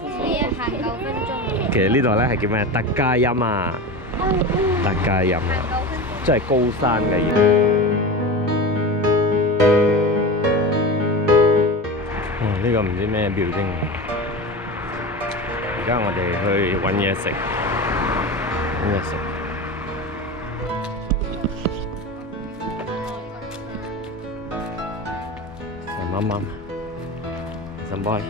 所以行9分鐘。其實呢度咧係叫咩？特加音啊，特加音啊，即係高山嘅嘢。呢個唔知咩表徵。而家我哋去揾嘢食，揾嘢食。成媽媽，成 boy。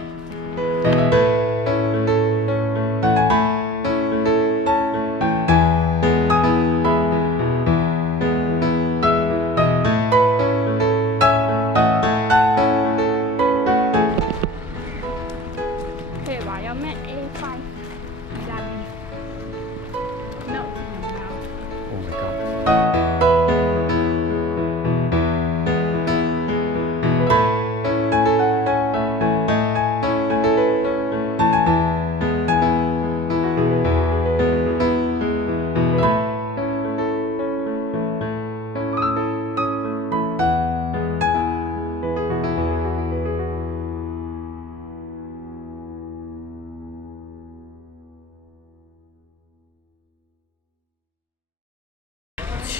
譬如話有咩 A5 入邊 ，no， Oh my god！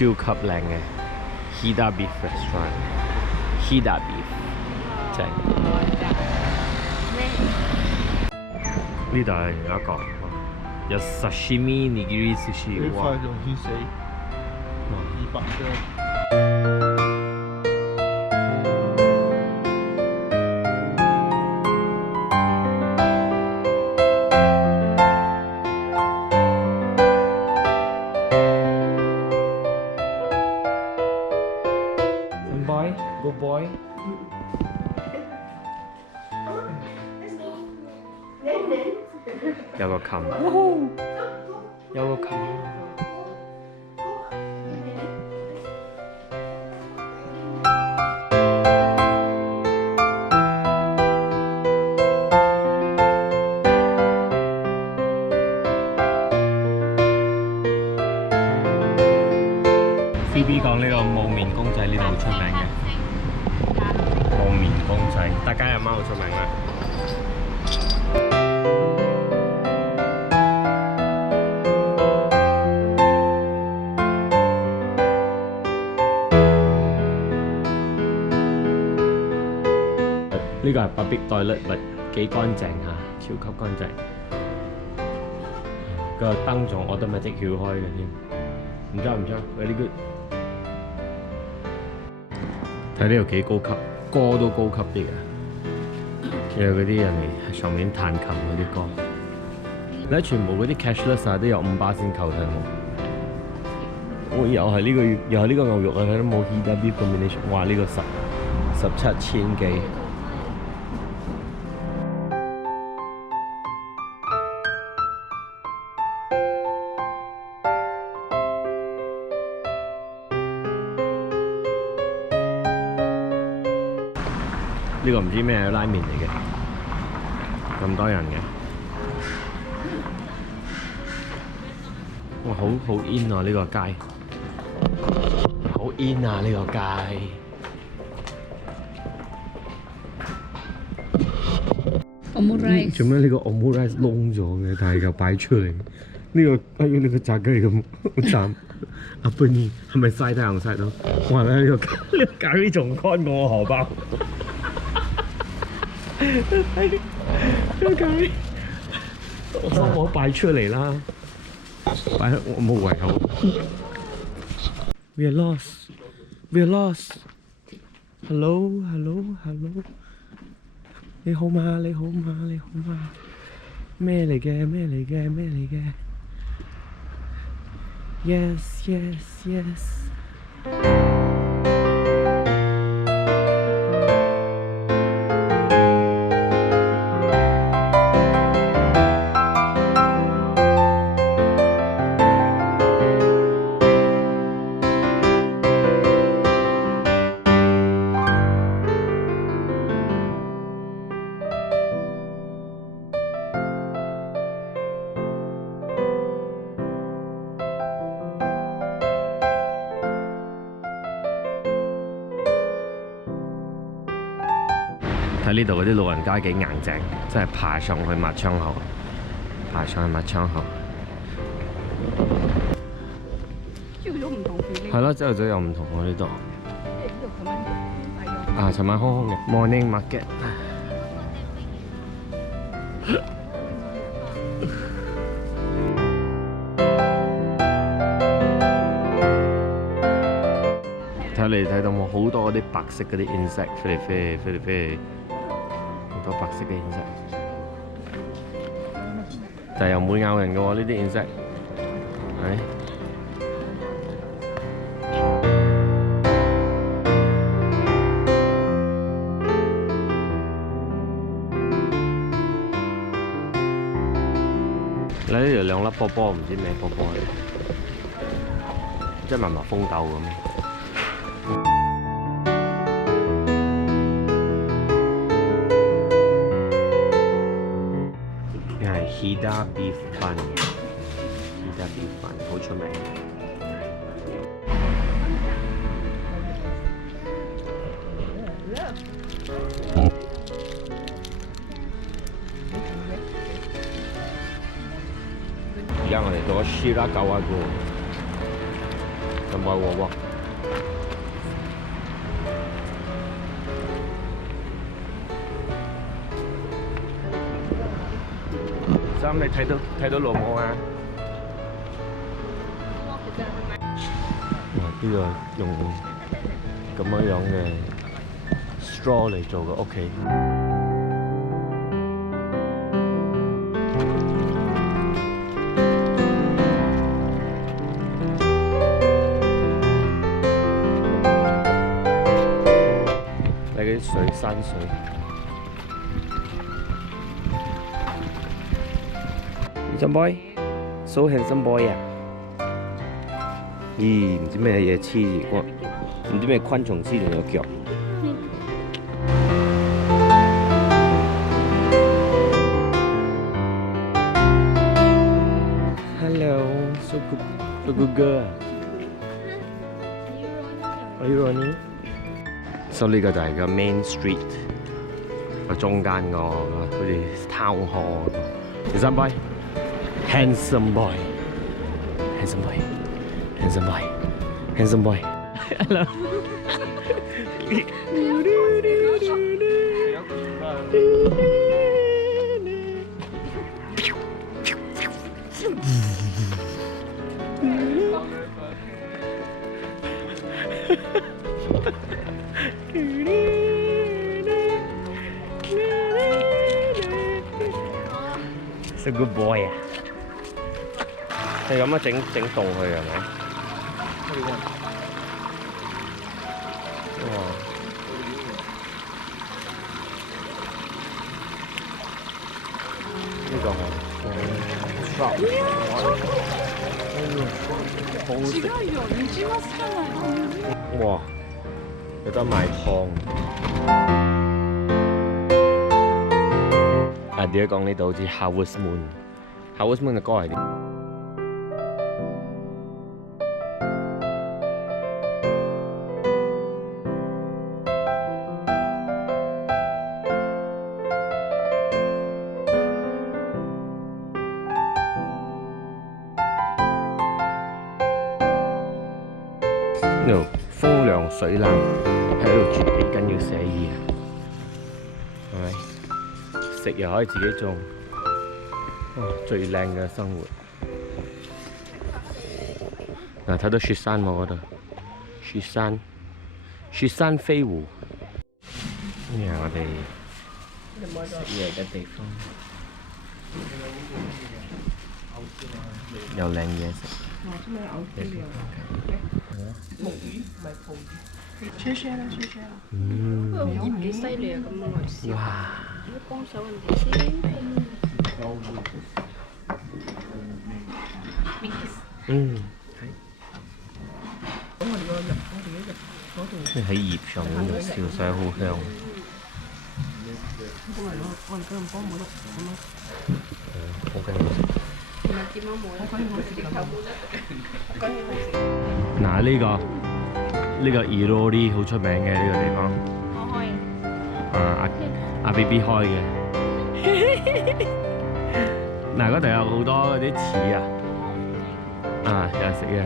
超級靚嘅 Hida Beef Restaurant，Hida Beef 正。呢度係有一個有 sashimi nigiri sushi， 哇！容易死，200張。Boy, good boy。有個琴，有個琴。CB 講呢個冇面公仔呢度好出名嘅，冇面公仔，大家有冇好出名咧？呢個係 public toilet， 幾乾淨啊，超級乾淨。個燈仲automatic曉開嘅添，唔錯唔錯 ，very good。睇呢度幾高級，歌都高級啲嘅，有嗰啲人嚟喺上面彈琴嗰啲歌。咧全部嗰啲 cashless 都有5巴仙扣，睇有冇？我又係呢個又係呢個牛肉啊，睇都冇 Hida Beef combination， 哇！呢個17千幾。呢個唔知咩拉麵嚟嘅，咁多人嘅，哇！好 in 啊！呢個街，好 in 啊！呢個街。Omurice 做咩呢個 omurice 窿咗嘅？但係又擺出嚟，呢個呢個炸雞咁好慘。阿 Benny 係咪曬太陽曬到？哇！呢個咖喱仲乾過我荷包。點解？我擺出嚟啦，擺我冇胃口。We are lost. We are lost. Hello, hello, hello. 你好嘛？你好嘛？你好嘛？咩嚟嘅？咩嚟嘅？咩嚟嘅 ？Yes, yes, yes. 睇呢度嗰啲老人家幾硬淨，真係爬上去抹窗口，爬上去抹窗口。朝早唔同 feeling。係咯，朝頭早又唔同喎呢度。即係呢度咁樣係啊。啊，尋晚空空嘅 Morning Market。睇你睇到冇好多嗰啲白色嗰啲 insect 飛嚟飛去，飛嚟飛去，好多白色嘅 insect， 但係又唔會咬人嘅喎呢啲 insect， 係。嗱呢條兩粒波波唔知咩波波嚟，即係密密蜂竇咁。係 Hida Beef Bun，Hida Beef Bun 好出名。而家我哋到咗 Shira Kawago， 上by喎喎。三你睇到路冇啊？哇！呢個用咁樣嘅 straw 嚟做嘅屋企。睇嗰啲水，山水。handsome boy，so handsome boy 啊！咦，唔知咩嘢黐住我，唔知咩昆蟲黐住我腳。Hello，so good girl。Are you running？ So 呢個就係個 Main Street， 個中間個好似 Town Hall。handsome boy，handsome boy，handsome boy，handsome boy，handsome boy。Hello。It's a good boy 啊！係咁啊，整凍佢係咪？哇！呢個好食。哇！有得賣湯。啊！點解講呢度好似 Harvest Moon？Harvest Moon 嘅歌係點？呢度風涼水冷，喺度住幾緊要寫意啊，係咪？食又可以自己種，最靚嘅生活。嗱，睇到雪山冇嗰度，雪山飛狐。呢係我哋食嘢嘅地方，有靚嘢食。木魚唔係蒲魚，share 啦。不過醃幾犀利啊！咁樣嚟燒，要幫手人哋先。係。咁我哋入嗰度喺葉上嗰度燒，所以好香。我哋嗰陣幫冇得咁咯。好緊要食。點樣冇咧？嗱，呢個 Irori 好出名嘅呢個地方。我可以。啊！阿 B B 開嘅。嗱，嗰度有好多嗰啲翅啊，有人食嘅。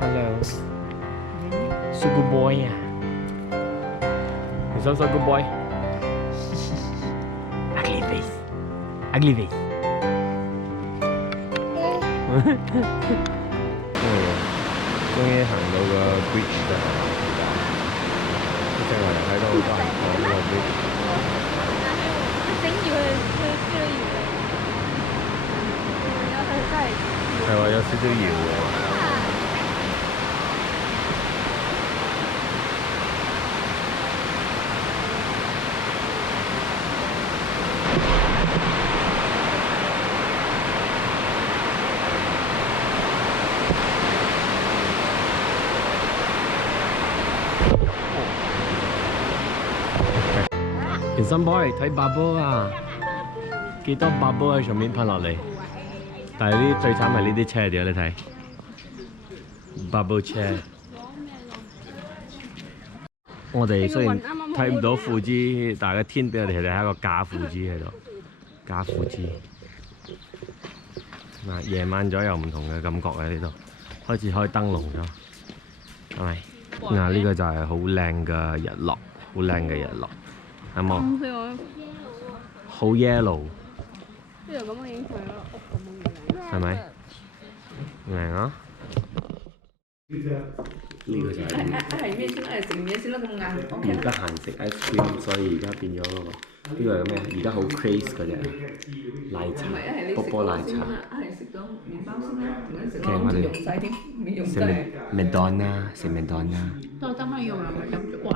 Hello，so good boy 啊！你想 so good boy？Ugly face，ugly face。終於行到個 bridge 啦！即係我哋睇到好多人過呢個 bridge。整住佢飛咗搖，係話有少少搖喎。健身 boy 睇 bubble 啊，幾多 bubble 喺上面噴落嚟，但係呢最慘係呢啲車點啊？你睇 bubble 車。我哋雖然睇唔到富芝，但係個天俾我哋係一個假富芝喺度，假富芝。嗱，夜晚咗有唔同嘅感覺喺呢度，開始開燈籠咗，係咪？嗱，呢個就係好靚嘅日落，好靚嘅日落。係冇？好 yellow。呢度咁樣影佢個屋咁樣係咪？靚啊！呢個就係係咩先？食嘢先啦，咁晏。而家閒食 ice cream，所以而家變咗嗰個。呢個係咩？而家好 craze 嗰隻奶茶，波波奶茶。係食咗麵包先啦，同埋食我哋用晒添，未用食晒。麥當啦，食麥當啦。都係得翻用啊，咪飲咗慣。